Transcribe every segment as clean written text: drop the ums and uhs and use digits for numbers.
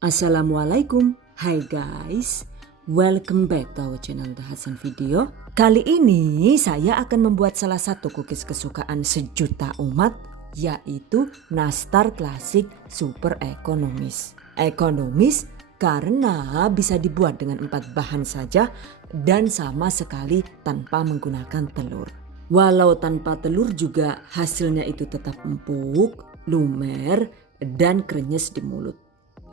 Assalamualaikum, hai guys, welcome back to our channel The Hasan Video. Kali ini saya akan membuat salah satu cookies kesukaan sejuta umat, yaitu nastar klasik super ekonomis. Ekonomis karena bisa dibuat dengan 4 bahan saja dan sama sekali tanpa menggunakan telur. Walau tanpa telur juga hasilnya itu tetap empuk, lumer, dan krenyes di mulut.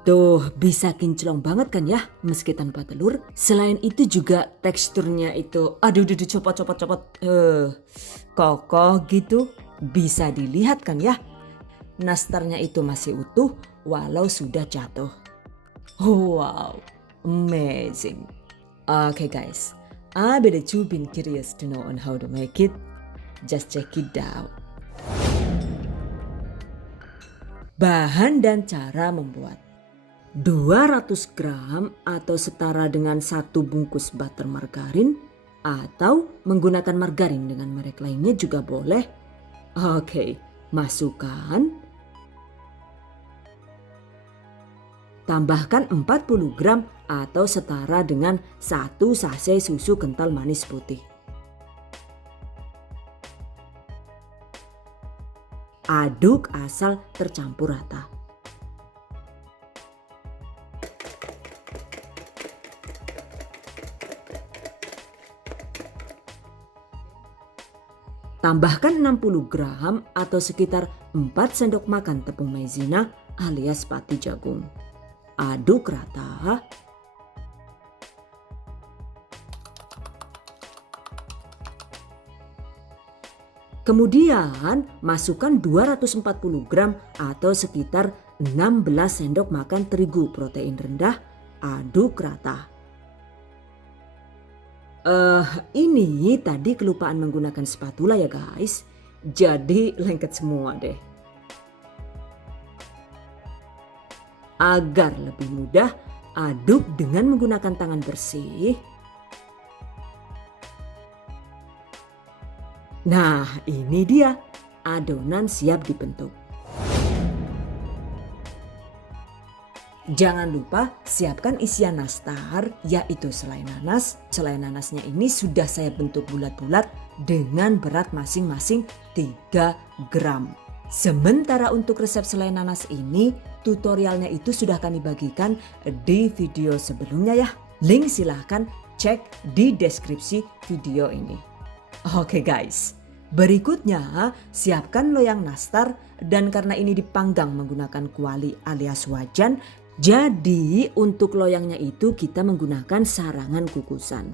Tuh bisa kinclong banget kan ya meski tanpa telur. Selain itu juga teksturnya itu copot. Kokoh gitu. Bisa dilihat kan ya. Nastarnya itu masih utuh walau sudah jatuh. Wow, amazing. Okay guys, I bet you've been curious to know on how to make it. Just check it out. Bahan dan cara membuat. 200 gram atau setara dengan 1 bungkus butter margarin atau menggunakan margarin dengan merek lainnya juga boleh. Oke, masukkan. Tambahkan 40 gram atau setara dengan 1 sachet susu kental manis putih. Aduk asal tercampur rata. Tambahkan 60 gram atau sekitar 4 sendok makan tepung maizena alias pati jagung. Aduk rata. Kemudian masukkan 240 gram atau sekitar 16 sendok makan terigu protein rendah. Aduk rata. Ini tadi kelupaan menggunakan spatula ya guys. Jadi lengket semua deh. Agar lebih mudah, aduk dengan menggunakan tangan bersih. Nah, ini dia. Adonan siap dibentuk. Jangan lupa siapkan isian nastar, yaitu selai nanas. Selai nanasnya ini sudah saya bentuk bulat-bulat dengan berat masing-masing 3 gram. Sementara untuk resep selai nanas ini, tutorialnya itu sudah kami bagikan di video sebelumnya ya. Link silahkan cek di deskripsi video ini. Oke guys, berikutnya siapkan loyang nastar dan karena ini dipanggang menggunakan kuali alias wajan, jadi untuk loyangnya itu kita menggunakan sarangan kukusan.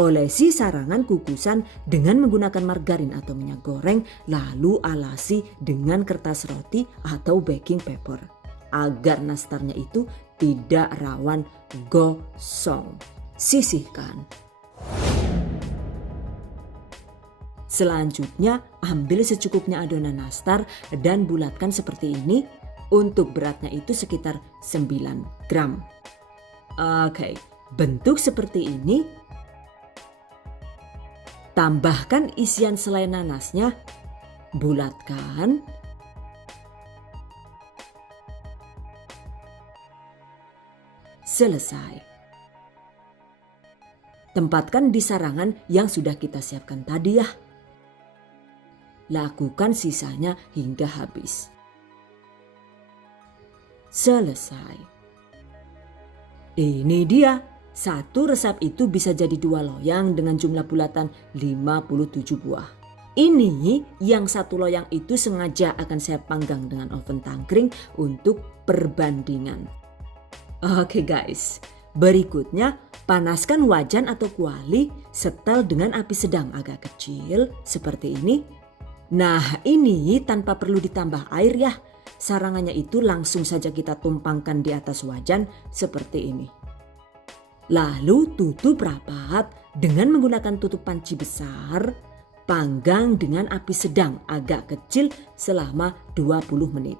Olesi sarangan kukusan dengan menggunakan margarin atau minyak goreng lalu alasi dengan kertas roti atau baking paper agar nastarnya itu tidak rawan gosong. Sisihkan. Selanjutnya ambil secukupnya adonan nastar dan bulatkan seperti ini. Untuk beratnya itu sekitar 9 gram. Oke, bentuk seperti ini. Tambahkan isian selai nanasnya. Bulatkan. Selesai. Tempatkan di sarangan yang sudah kita siapkan tadi ya. Lakukan sisanya hingga habis. Selesai. Ini dia. Satu resep itu bisa jadi 2 loyang dengan jumlah bulatan 57 buah. Ini yang 1 loyang itu sengaja akan saya panggang dengan oven tangkring untuk perbandingan. Oke guys, berikutnya panaskan wajan atau kuali, setel dengan api sedang agak kecil seperti ini. Nah ini tanpa perlu ditambah air ya. Sarangannya itu langsung saja kita tumpangkan di atas wajan seperti ini. Lalu tutup rapat dengan menggunakan tutup panci besar. Panggang dengan api sedang agak kecil selama 20 menit.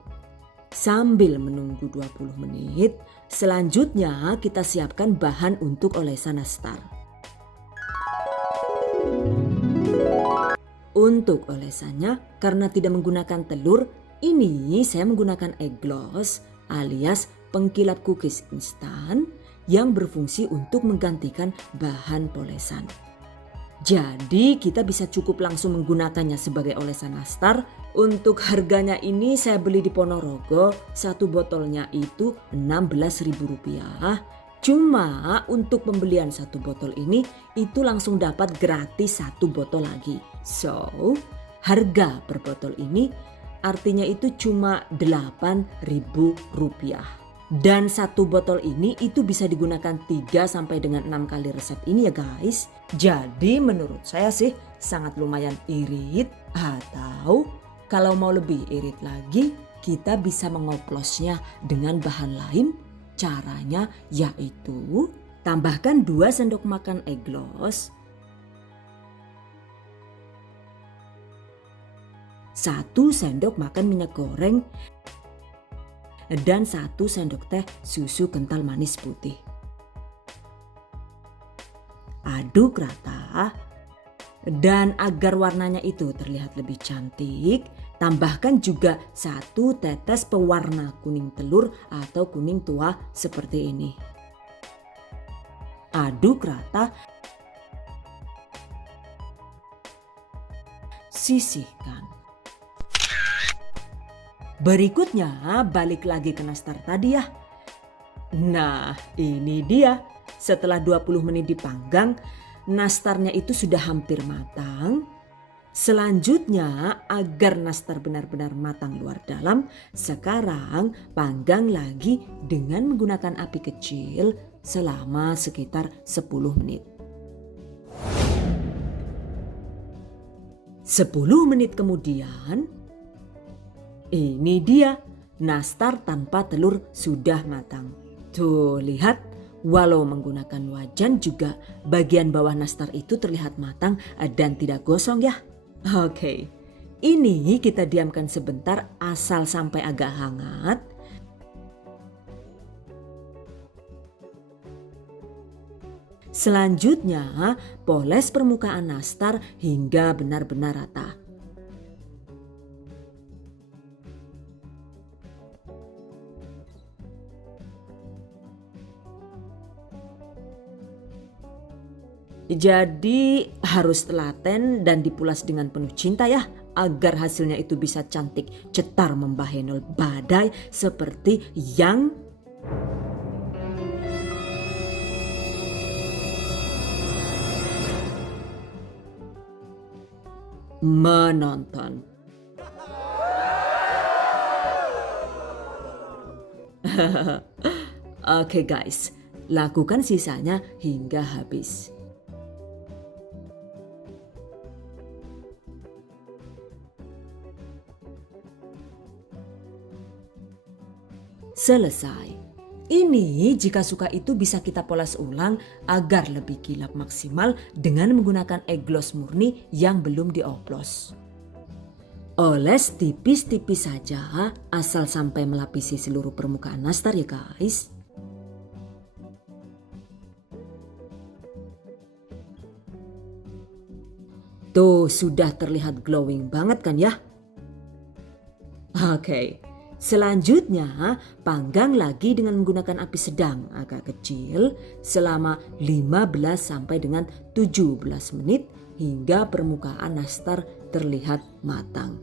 Sambil menunggu 20 menit, selanjutnya kita siapkan bahan untuk olesan nastar. Untuk olesannya, karena tidak menggunakan telur, ini saya menggunakan egg gloss alias pengkilap cookies instan yang berfungsi untuk menggantikan bahan polesan. Jadi kita bisa cukup langsung menggunakannya sebagai olesan nastar. Untuk harganya ini saya beli di Ponorogo, satu botolnya itu Rp16.000. Cuma untuk pembelian satu botol ini itu langsung dapat gratis satu botol lagi. So harga per botol ini artinya itu cuma Rp8.000. Dan satu botol ini itu bisa digunakan 3 sampai dengan 6 kali resep ini ya guys. Jadi menurut saya sih sangat lumayan irit, atau kalau mau lebih irit lagi kita bisa mengoplosnya dengan bahan lain. Caranya yaitu tambahkan 2 sendok makan eglos, 1 sendok makan minyak goreng, dan 1 sendok teh susu kental manis putih. Aduk rata, dan agar warnanya itu terlihat lebih cantik, tambahkan juga 1 tetes pewarna kuning telur atau kuning tua seperti ini. Aduk rata, sisihkan. Berikutnya balik lagi ke nastar tadi ya. Nah ini dia, setelah 20 menit dipanggang, nastarnya itu sudah hampir matang. Selanjutnya agar nastar benar-benar matang luar dalam, sekarang panggang lagi dengan menggunakan api kecil selama sekitar 10 menit. 10 menit kemudian, ini dia, nastar tanpa telur sudah matang. Tuh lihat, walau menggunakan wajan juga bagian bawah nastar itu terlihat matang dan tidak gosong ya. Oke, ini kita diamkan sebentar asal sampai agak hangat. Selanjutnya poles permukaan nastar hingga benar-benar rata. Jadi harus telaten dan dipulas dengan penuh cinta ya, agar hasilnya itu bisa cantik, cetar membahenol badai seperti yang menonton. Oke guys, lakukan sisanya hingga habis. Selesai. Ini jika suka itu bisa kita poles ulang agar lebih kilap maksimal dengan menggunakan eglos murni yang belum dioplos. Oles tipis-tipis saja asal sampai melapisi seluruh permukaan nastar ya guys. Tuh sudah terlihat glowing banget kan ya? Oke. Selanjutnya panggang lagi dengan menggunakan api sedang agak kecil selama 15 sampai dengan 17 menit hingga permukaan nastar terlihat matang.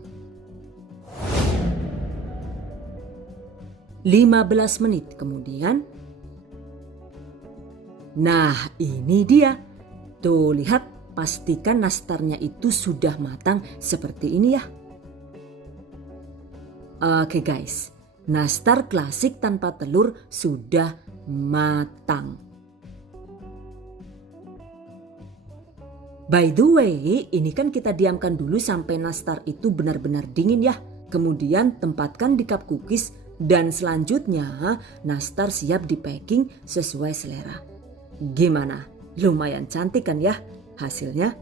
15 menit kemudian, nah ini dia. Tuh lihat, pastikan nastarnya itu sudah matang seperti ini ya. Oke guys, nastar klasik tanpa telur sudah matang. By the way, ini kan kita diamkan dulu sampai nastar itu benar-benar dingin ya. Kemudian tempatkan di cup cookies dan selanjutnya nastar siap di packing sesuai selera. Gimana? Lumayan cantik kan ya hasilnya?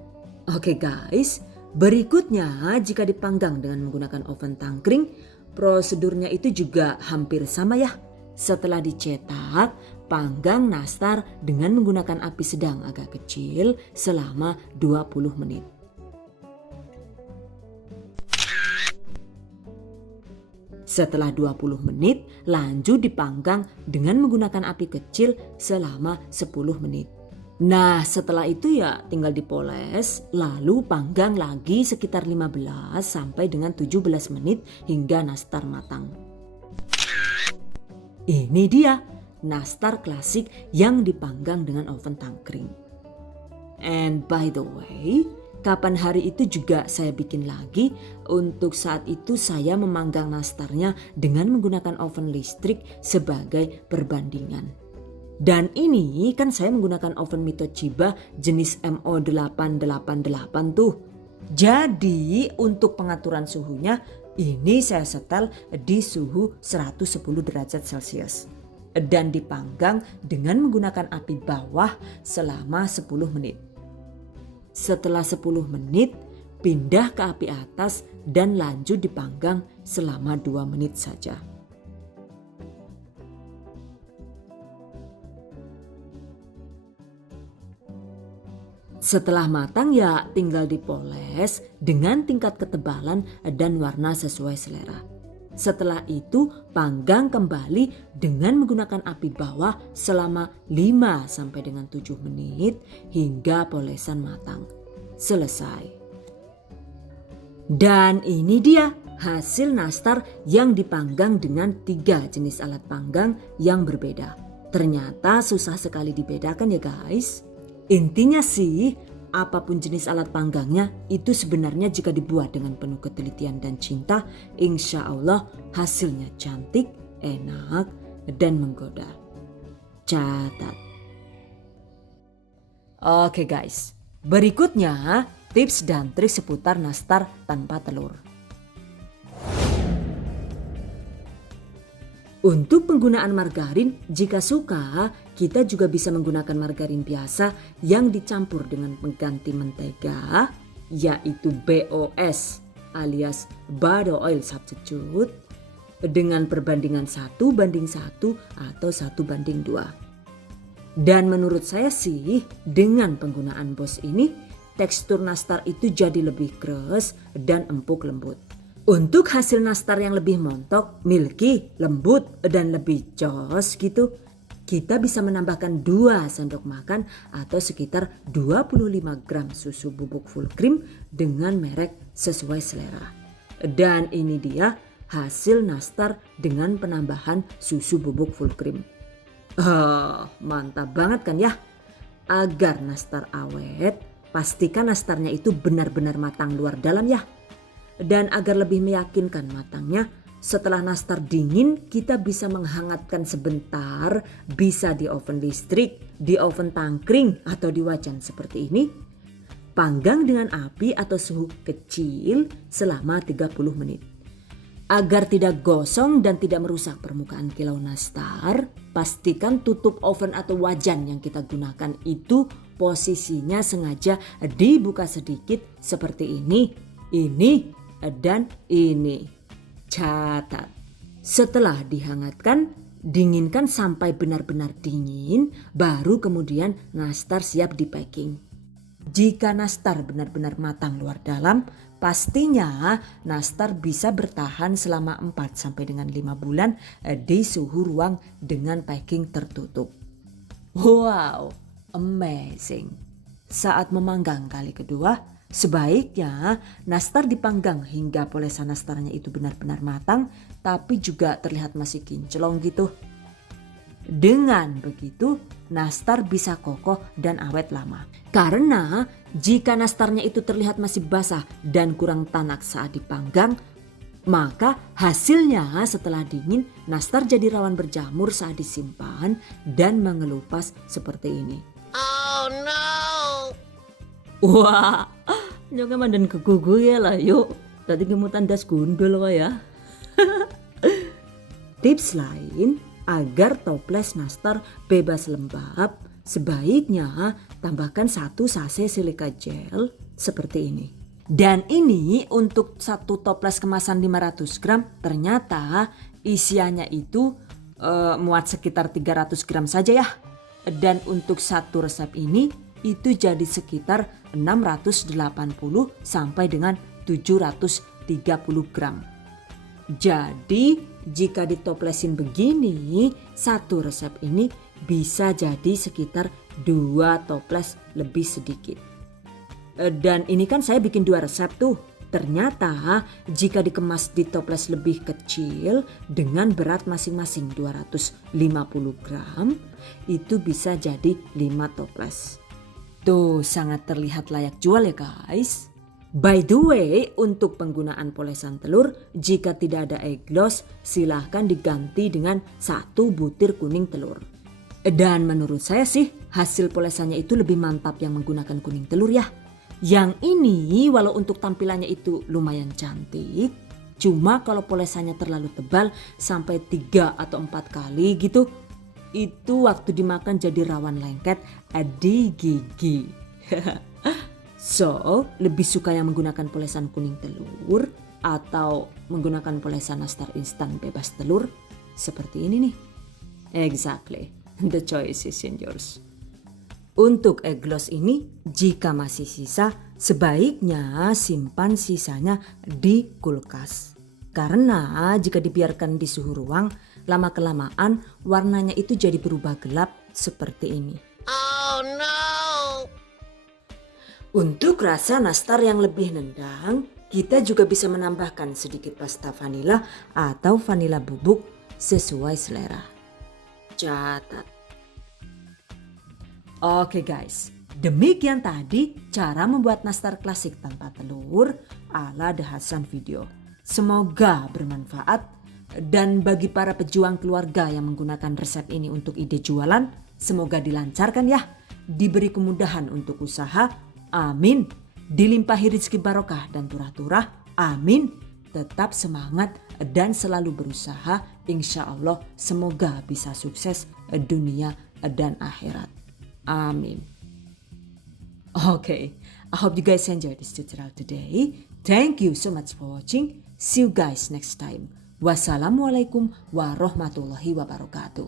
Oke guys, berikutnya jika dipanggang dengan menggunakan oven tangkring, prosedurnya itu juga hampir sama ya. Setelah dicetak, panggang nastar dengan menggunakan api sedang agak kecil selama 20 menit. Setelah 20 menit lanjut dipanggang dengan menggunakan api kecil selama 10 menit. Nah setelah itu ya tinggal dipoles lalu panggang lagi sekitar 15 sampai dengan 17 menit hingga nastar matang. Ini dia nastar klasik yang dipanggang dengan oven tangkring. And by the way, kapan hari itu juga saya bikin lagi. Untuk saat itu saya memanggang nastarnya dengan menggunakan oven listrik sebagai perbandingan. Dan ini kan saya menggunakan oven Mitochiba jenis MO888 tuh. Jadi untuk pengaturan suhunya ini saya setel di suhu 110 derajat Celcius. Dan dipanggang dengan menggunakan api bawah selama 10 menit. Setelah 10 menit pindah ke api atas dan lanjut dipanggang selama 2 menit saja. Setelah matang ya tinggal dipoles dengan tingkat ketebalan dan warna sesuai selera. Setelah itu panggang kembali dengan menggunakan api bawah selama 5 sampai dengan 7 menit hingga polesan matang. Selesai. Dan ini dia hasil nastar yang dipanggang dengan 3 jenis alat panggang yang berbeda. Ternyata susah sekali dibedakan ya guys. Intinya sih apapun jenis alat panggangnya itu sebenarnya jika dibuat dengan penuh ketelitian dan cinta, insya Allah hasilnya cantik, enak, dan menggoda. Catat. Oke guys, berikutnya tips dan trik seputar nastar tanpa telur. Untuk penggunaan margarin, jika suka, kita juga bisa menggunakan margarin biasa yang dicampur dengan pengganti mentega, yaitu BOS alias butter oil substitute, dengan perbandingan 1:1 atau 1:2. Dan menurut saya sih, dengan penggunaan BOS ini, tekstur nastar itu jadi lebih keras dan empuk lembut. Untuk hasil nastar yang lebih montok, milky, lembut, dan lebih jos gitu, kita bisa menambahkan 2 sendok makan atau sekitar 25 gram susu bubuk full cream dengan merek sesuai selera. Dan ini dia hasil nastar dengan penambahan susu bubuk full cream. Mantap banget kan ya? Agar nastar awet, pastikan nastarnya itu benar-benar matang luar dalam ya. Dan agar lebih meyakinkan matangnya, setelah nastar dingin kita bisa menghangatkan sebentar, bisa di oven listrik, di oven tangkring atau di wajan seperti ini. Panggang dengan api atau suhu kecil selama 30 menit. Agar tidak gosong dan tidak merusak permukaan kilau nastar, pastikan tutup oven atau wajan yang kita gunakan itu posisinya sengaja dibuka sedikit seperti ini, dan ini. Catat. Setelah dihangatkan, dinginkan sampai benar-benar dingin, baru kemudian nastar siap di packing. Jika nastar benar-benar matang luar dalam, pastinya nastar bisa bertahan selama 4 sampai dengan 5 bulan di suhu ruang dengan packing tertutup. Wow, amazing. Saat memanggang kali kedua, sebaiknya nastar dipanggang hingga polesan nastarnya itu benar-benar matang, tapi juga terlihat masih kinclong gitu. Dengan begitu, nastar bisa kokoh dan awet lama. Karena jika nastarnya itu terlihat masih basah dan kurang tanak saat dipanggang, maka hasilnya setelah dingin, nastar jadi rawan berjamur saat disimpan dan mengelupas seperti ini. Oh no! Wah, nyonya mandan kegugu ya lah yuk. Tadi gemutan das gundul kok ya. Tips lain agar toples nastar bebas lembab, sebaiknya tambahkan 1 sachet silika gel seperti ini. Dan ini untuk 1 toples kemasan 500 gram, ternyata isiannya itu muat sekitar 300 gram saja ya. Dan untuk 1 resep ini itu jadi sekitar 680 sampai dengan 730 gram. Jadi jika ditoplesin begini, satu resep ini bisa jadi sekitar 2 toples lebih sedikit. Dan ini kan saya bikin 2 resep tuh. Ternyata jika dikemas di toples lebih kecil dengan berat masing-masing 250 gram, itu bisa jadi 5 toples. Tuh sangat terlihat layak jual ya guys. By the way, untuk penggunaan polesan telur, jika tidak ada egg gloss, silahkan diganti dengan 1 butir kuning telur. Dan menurut saya sih, hasil polesannya itu lebih mantap yang menggunakan kuning telur ya. Yang ini walau untuk tampilannya itu lumayan cantik, cuma kalau polesannya terlalu tebal sampai 3 atau 4 kali gitu, itu waktu dimakan jadi rawan lengket di gigi. So, lebih suka yang menggunakan polesan kuning telur atau menggunakan polesan nastar instan bebas telur seperti ini nih. Exactly, the choice is in yours. Untuk egg gloss ini, jika masih sisa, sebaiknya simpan sisanya di kulkas. Karena jika dibiarkan di suhu ruang, lama-kelamaan warnanya itu jadi berubah gelap seperti ini. Oh no! Untuk rasa nastar yang lebih nendang, kita juga bisa menambahkan sedikit pasta vanila atau vanila bubuk sesuai selera. Catat. Oke guys, demikian tadi cara membuat nastar klasik tanpa telur ala The Hasan Video. Semoga bermanfaat dan bagi para pejuang keluarga yang menggunakan resep ini untuk ide jualan, semoga dilancarkan ya. Diberi kemudahan untuk usaha, amin. Dilimpahi rezeki barokah dan turah-turah, amin. Tetap semangat dan selalu berusaha, insya Allah semoga bisa sukses dunia dan akhirat. Amin. Okay, I hope you guys enjoyed this tutorial today. Thank you so much for watching. See you guys next time. Wassalamualaikum warahmatullahi wabarakatuh.